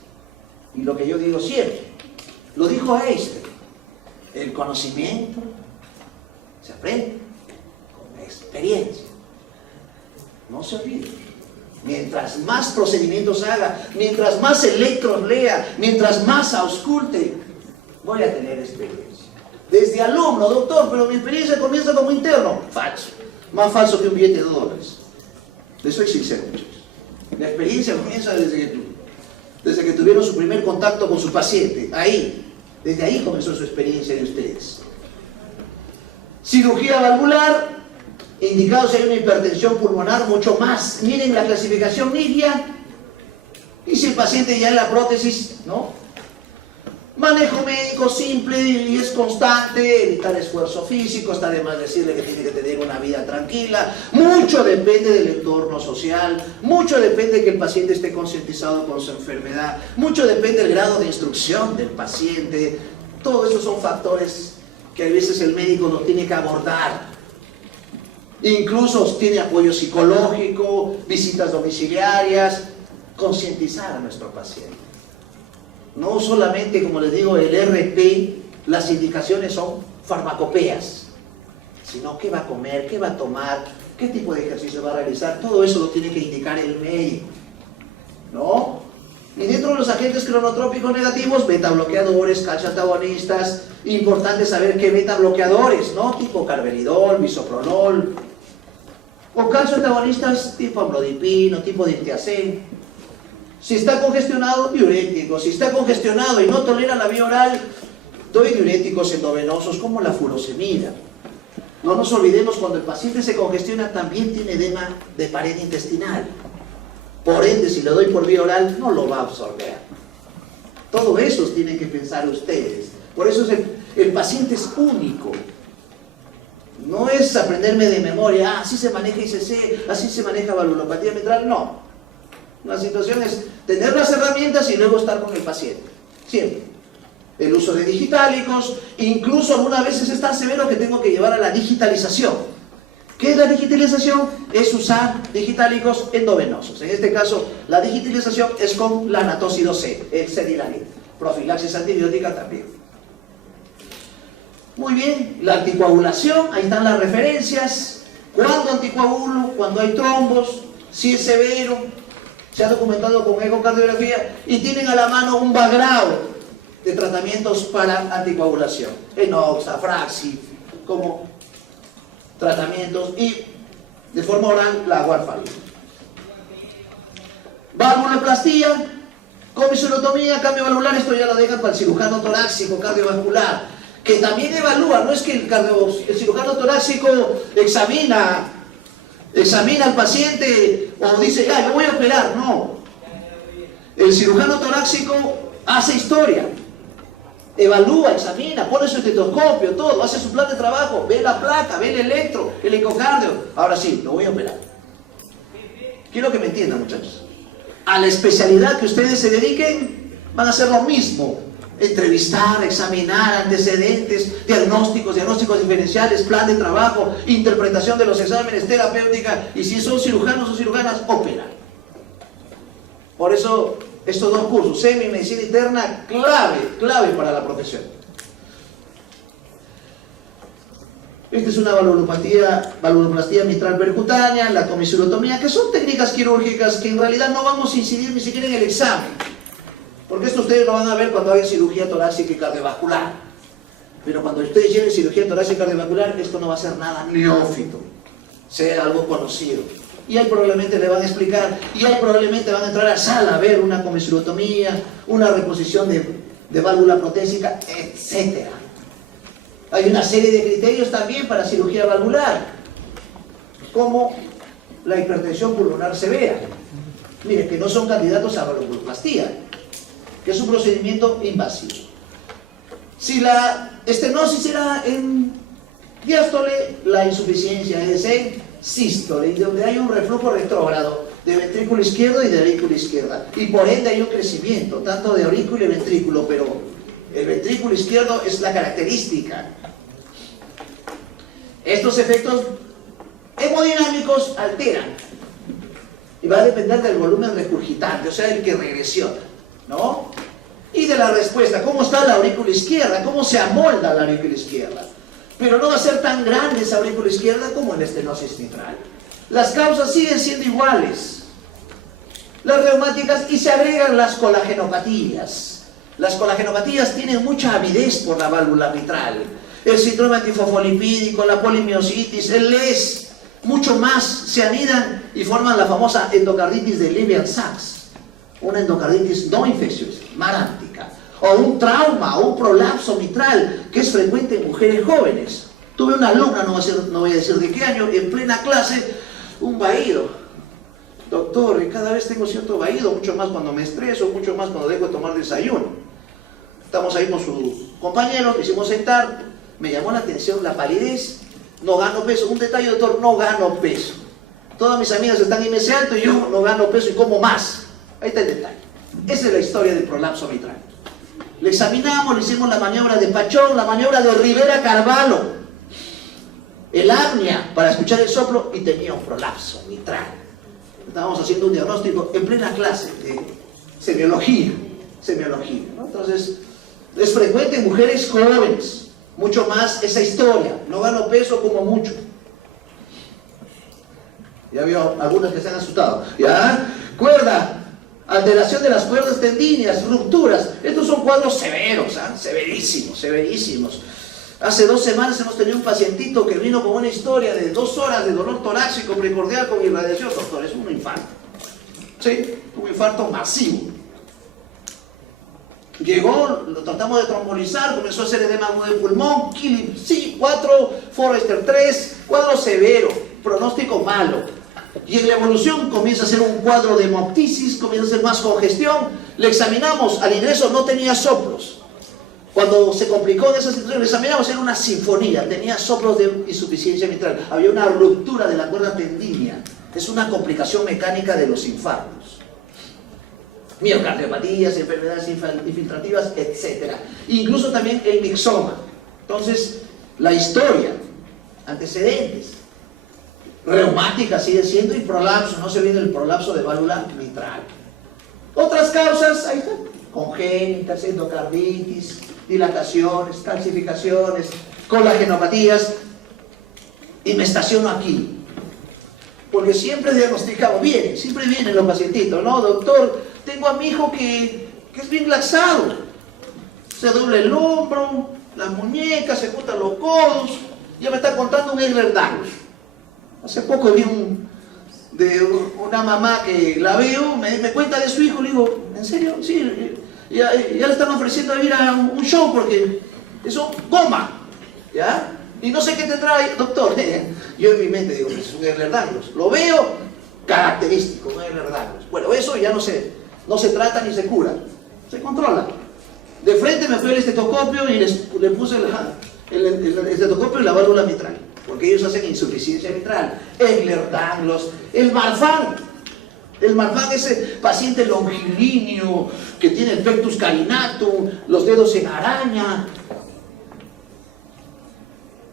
Y lo que yo digo siempre, lo dijo Einstein, el conocimiento se aprende con experiencia. No se olvide. Mientras más procedimientos haga, mientras más electros lea, mientras más ausculte, voy a tener experiencia. Desde alumno, doctor, pero mi experiencia comienza como interno. Falso. Más falso que un billete de $2. Les soy sincero, muchachos. La experiencia comienza desde que tuvieron su primer contacto con su paciente. Ahí, desde ahí comenzó su experiencia de ustedes. Cirugía valvular, indicado si hay una hipertensión pulmonar, mucho más. Miren la clasificación NIDIA. Y si el paciente ya en la prótesis, ¿no? Manejo médico simple y es constante, evitar esfuerzo físico, está de más decirle que tiene que tener una vida tranquila. Mucho depende del entorno social, mucho depende de que el paciente esté concientizado con su enfermedad, mucho depende del grado de instrucción del paciente. Todos esos son factores que a veces el médico nos tiene que abordar. Incluso tiene apoyo psicológico, visitas domiciliarias, concientizar a nuestro paciente. No solamente, como les digo, el RP, las indicaciones son farmacopeas, sino qué va a comer, qué va a tomar, qué tipo de ejercicio va a realizar, todo eso lo tiene que indicar el médico, ¿no? Y dentro de los agentes cronotrópicos negativos, beta bloqueadores, calcio-antagonistas, importante saber qué beta bloqueadores, ¿no? Tipo carvedilol, bisoprolol, o calcio-antagonistas tipo amlodipino, tipo diltiazem. Si está congestionado, diurético. Si está congestionado y no tolera la vía oral, doy diuréticos endovenosos como la furosemida. No nos olvidemos, cuando el paciente se congestiona también tiene edema de pared intestinal. Por ende, si le doy por vía oral, no lo va a absorber. Todo eso tienen que pensar ustedes. Por eso el paciente es único. No es aprenderme de memoria, así se maneja ICC, así se maneja valvulopatía mitral, no. La situación es tener las herramientas y luego estar con el paciente. Siempre. El uso de digitálicos, incluso algunas veces es tan severo que tengo que llevar a la digitalización. ¿Qué es la digitalización? Es usar digitálicos endovenosos. En este caso, la digitalización es con la anatócido C, el cedilanid. Profilaxis antibiótica también. Muy bien, la anticoagulación, ahí están las referencias. ¿Cuándo anticoagulo? Cuando hay trombos, si es severo. Se ha documentado con ecocardiografía y tienen a la mano un background de tratamientos para anticoagulación. Enoxa, Fraxi, como tratamientos, y de forma oral la warfarina. Valvuloplastía Comisurotomía, cambio valvular, esto ya lo dejan para el cirujano torácico, cardiovascular, que también evalúa, no es que el cirujano torácico examina al paciente o dice, ya, yo voy a operar, no. El cirujano torácico hace historia, evalúa, examina, pone su estetoscopio, todo, hace su plan de trabajo, ve la placa, ve el electro, el ecocardio. Ahora sí, lo voy a operar. Quiero que me entiendan, muchachos. A la especialidad que ustedes se dediquen, van a hacer lo mismo. Entrevistar, examinar antecedentes, diagnósticos diferenciales, plan de trabajo, interpretación de los exámenes, terapéutica, y si son cirujanos o cirujanas, operar. Por eso, estos dos cursos, SEM y medicina interna, clave para la profesión. Esta es una valvuloplastia mitral percutánea, la comisurotomía, que son técnicas quirúrgicas que en realidad no vamos a incidir ni siquiera en el examen. Porque esto ustedes lo van a ver cuando hagan cirugía torácica y cardiovascular. Pero cuando ustedes lleven cirugía torácica y cardiovascular, esto no va a ser nada neófito, sea algo conocido. Y ahí probablemente le van a explicar, y ahí probablemente van a entrar a sala a ver una comisurotomía, una reposición de válvula protésica, etc. Hay una serie de criterios también para cirugía valvular, como la hipertensión pulmonar severa. Miren, que no son candidatos a valvuloplastia, que es un procedimiento invasivo. Si la estenosis era en diástole, la insuficiencia es en sístole, y donde hay un reflujo retrógrado de ventrículo izquierdo y de aurícula izquierda, y por ende hay un crecimiento tanto de aurícula y ventrículo, pero el ventrículo izquierdo es la característica. Estos efectos hemodinámicos alteran, y va a depender del volumen regurgitante, o sea, el que regresiona, ¿no? Y de la respuesta, cómo está la aurícula izquierda, cómo se amolda la aurícula izquierda. Pero no va a ser tan grande esa aurícula izquierda como en la estenosis mitral. Las causas siguen siendo iguales, las reumáticas, y se agregan las colagenopatías. Las colagenopatías tienen mucha avidez por la válvula mitral. El síndrome antifosfolipídico, la polimiositis, el LES, mucho más se anidan y forman la famosa endocarditis de Levy-Sachs, una endocarditis no infecciosa, marántica, o un trauma, o un prolapso mitral, que es frecuente en mujeres jóvenes. Tuve una alumna, no voy a decir de qué año, en plena clase, un vaído. Doctor, cada vez tengo cierto vaído, mucho más cuando me estreso, mucho más cuando dejo de tomar desayuno. Estamos ahí con su compañero, quisimos sentar, me llamó la atención la palidez, no gano peso. Un detalle, doctor, no gano peso. Todas mis amigas están en ese alto y yo no gano peso y como más. Ahí está el detalle. Esa es la historia del prolapso mitral. Le examinamos, le hicimos la maniobra de Pachón, la maniobra de Rivera Carvalho, el apnea para escuchar el soplo, y tenía un prolapso mitral. Estábamos haciendo un diagnóstico en plena clase de semiología, ¿no? Entonces, es frecuente en mujeres jóvenes, mucho más esa historia. No gano peso como mucho. Ya vio algunas que se han asustado. ¿Ya? Cuerda. Alteración de las cuerdas tendíneas, rupturas. Estos son cuadros severos, severísimos. Hace 2 semanas hemos tenido un pacientito que vino con una historia de 2 horas de dolor torácico precordial con irradiación. Doctor, es un infarto. Sí, un infarto masivo. Llegó, lo tratamos de trombolizar, comenzó a hacer edema agudo de pulmón, Killing, sí, 4, Forrester 3, cuadro severo, pronóstico malo. Y en la evolución comienza a ser un cuadro de hemoptisis, comienza a ser más congestión. Le examinamos, al ingreso no tenía soplos. Cuando se complicó en esa situación, le examinamos, era una sinfonía, tenía soplos de insuficiencia mitral, había una ruptura de la cuerda tendínea. Es una complicación mecánica de los infartos. Miocardiopatías, enfermedades infiltrativas, etc. Incluso también el mixoma. Entonces, la historia, antecedentes, reumática sigue siendo, y prolapso, no se olvide el prolapso de válvula mitral. Otras causas, ahí están, congénitas, endocarditis, dilataciones, calcificaciones, colagenopatías, y me estaciono aquí, porque siempre diagnosticamos, siempre vienen los pacientitos, ¿no? Doctor, tengo a mi hijo que es bien laxado, se dobla el hombro, las muñecas, se juntan los codos, ya me está contando un Ehlers-Danlos. Hace poco vi de una mamá que la veo, me cuenta de su hijo, le digo, ¿en serio? Sí, ya le están ofreciendo ir a un show porque eso goma, ¿ya? Y no sé qué te trae, doctor. Yo en mi mente digo, pues es un Ehlers-Danlos. Lo veo característico, un Ehlers-Danlos. Bueno, eso ya no se trata ni se cura, se controla. De frente me fui al estetoscopio y le puse el estetoscopio y la válvula mitral, porque ellos hacen insuficiencia mitral. Ehlers-Danlos, el Marfan. El Marfan es ese paciente longilíneo que tiene el pectus carinatum, los dedos en araña,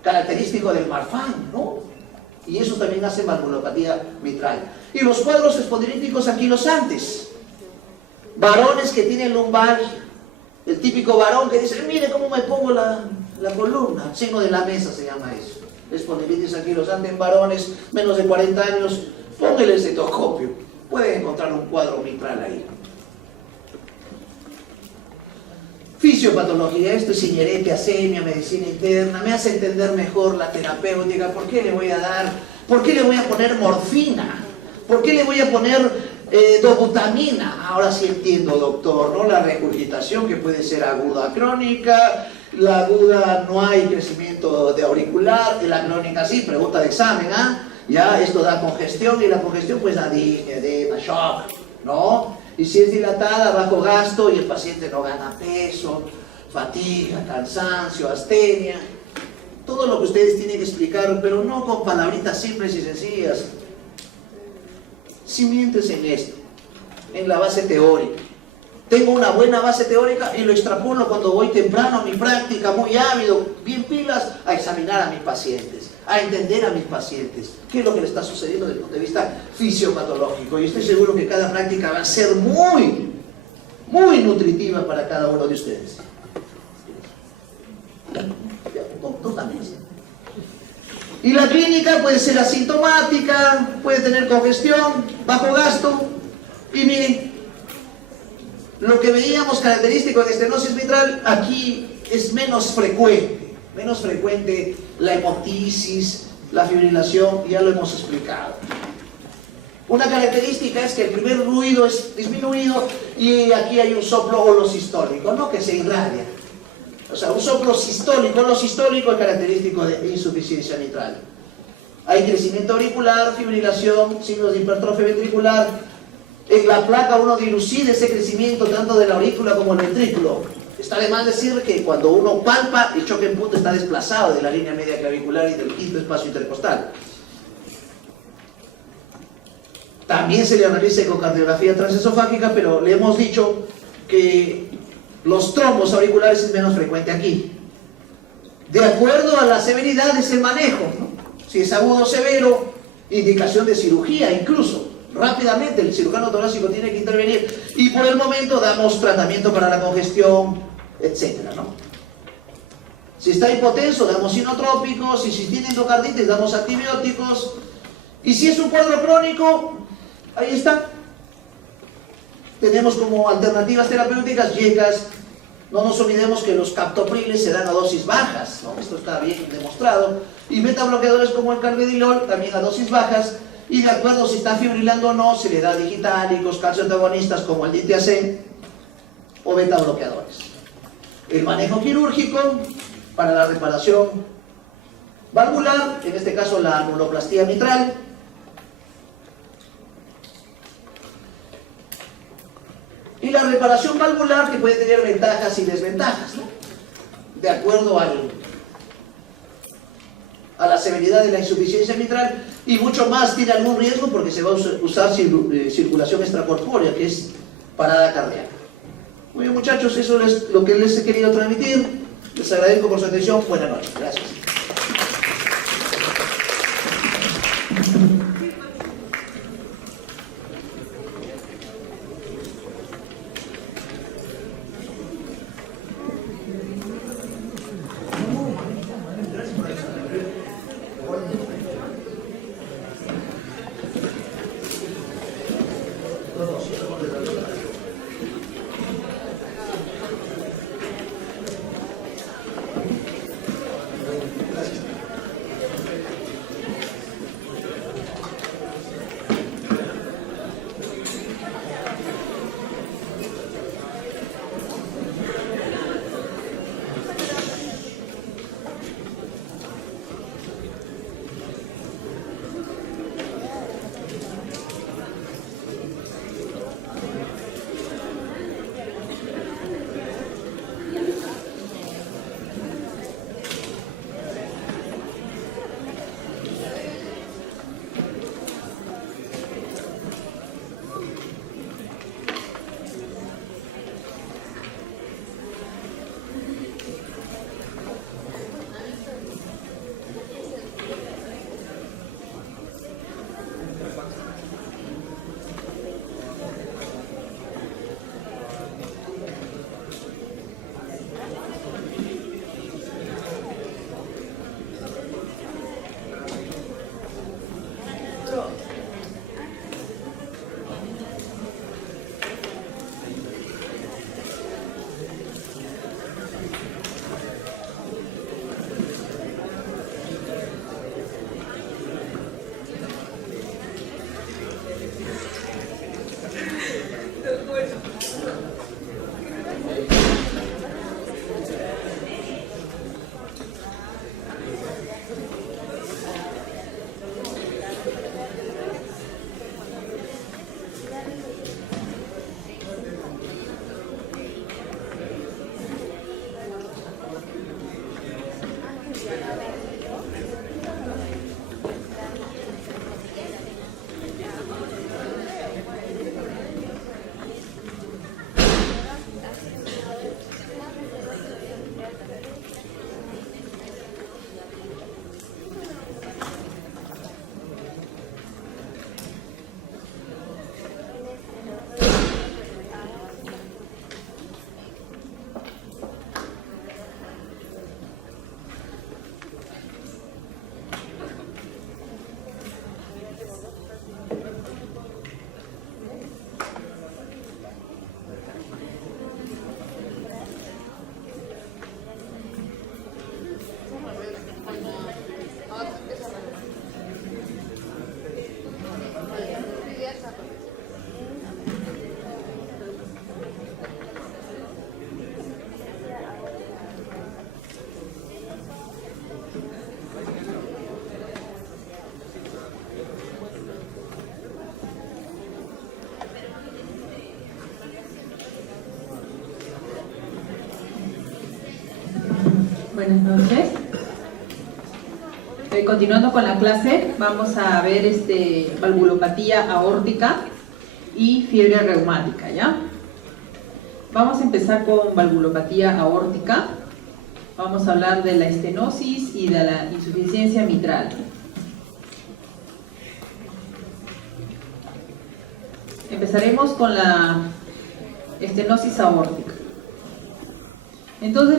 característico del Marfan, ¿no? Y eso también hace valvulopatía mitral. Y los cuadros espondilíticos anquilosantes, varones que tienen lumbar, el típico varón que dice, mire cómo me pongo la columna, signo de la mesa se llama eso, espondilitis anquilosante en varones menos de 40 años, póngale el estetoscopio, pueden encontrar un cuadro mitral ahí. Fisiopatología, esto es Signerete, asemia, medicina interna, me hace entender mejor la terapéutica. ¿Por qué le voy a dar? ¿Por qué le voy a poner morfina? ¿Por qué le voy a poner dobutamina? Ahora sí entiendo, doctor, ¿no? La regurgitación que puede ser aguda crónica, la aguda no hay crecimiento de auricular, y la crónica sí, pregunta de examen, ¿ah? Ya, esto da congestión y la congestión pues da disnea, edema, shock, ¿no? Y si es dilatada, bajo gasto y el paciente no gana peso, fatiga, cansancio, astenia, todo lo que ustedes tienen que explicar, pero no con palabritas simples y sencillas. Simientes en esto, en la base teórica. Tengo una buena base teórica y lo extrapolo cuando voy temprano a mi práctica, muy ávido, bien pilas, a examinar a mis pacientes, a entender a mis pacientes, qué es lo que le está sucediendo desde el punto de vista fisiopatológico. Y estoy seguro que cada práctica va a ser muy, muy nutritiva para cada uno de ustedes. Tú también. Y la clínica puede ser asintomática, puede tener congestión, bajo gasto. Y miren, lo que veíamos característico de estenosis mitral, aquí es menos frecuente la hemotisis, la fibrilación, ya lo hemos explicado. Una característica es que el primer ruido es disminuido y aquí hay un soplo holosistólico, ¿no? Que se irradia. O sea, un soplo sistólico, holosistólico es característico de insuficiencia mitral. Hay crecimiento auricular, fibrilación, signos de hipertrofia ventricular. En la placa uno dilucida ese crecimiento tanto de la aurícula como el ventrículo. Está de más decir que cuando uno palpa, el choque en punto está desplazado de la línea media clavicular y del quinto espacio intercostal. También se le realiza ecocardiografía transesofágica, pero le hemos dicho que los trombos auriculares es menos frecuente aquí. De acuerdo a la severidad de ese manejo, ¿no? Si es agudo severo, indicación de cirugía incluso. Rápidamente el cirujano torácico tiene que intervenir y por el momento damos tratamiento para la congestión, etcétera, ¿no? Si está hipotenso, damos inotrópicos, y si tiene endocarditis, damos antibióticos. Y si es un cuadro crónico, ahí está. Tenemos como alternativas terapéuticas YECAS. No nos olvidemos que los captopriles se dan a dosis bajas, ¿no? Esto está bien demostrado. Y metabloqueadores como el carvedilol, también a dosis bajas. Y de acuerdo si está fibrilando o no, se le da digitálicos, calcioantagonistas como el DTAC o beta bloqueadores. El manejo quirúrgico para la reparación valvular, en este caso la anuloplastía mitral. Y la reparación valvular que puede tener ventajas y desventajas, ¿no? De acuerdo a la severidad de la insuficiencia mitral, y mucho más tiene algún riesgo porque se va a usar circulación extracorpórea, que es parada cardíaca. Muy bien, muchachos, eso es lo que les he querido transmitir. Les agradezco por su atención. Buenas noches. Gracias. Buenas noches. Continuando con la clase, vamos a ver valvulopatía aórtica y fiebre reumática, ¿ya? Vamos a empezar con valvulopatía aórtica. Vamos a hablar de la estenosis y de la insuficiencia mitral. Empezaremos con la estenosis aórtica. Entonces,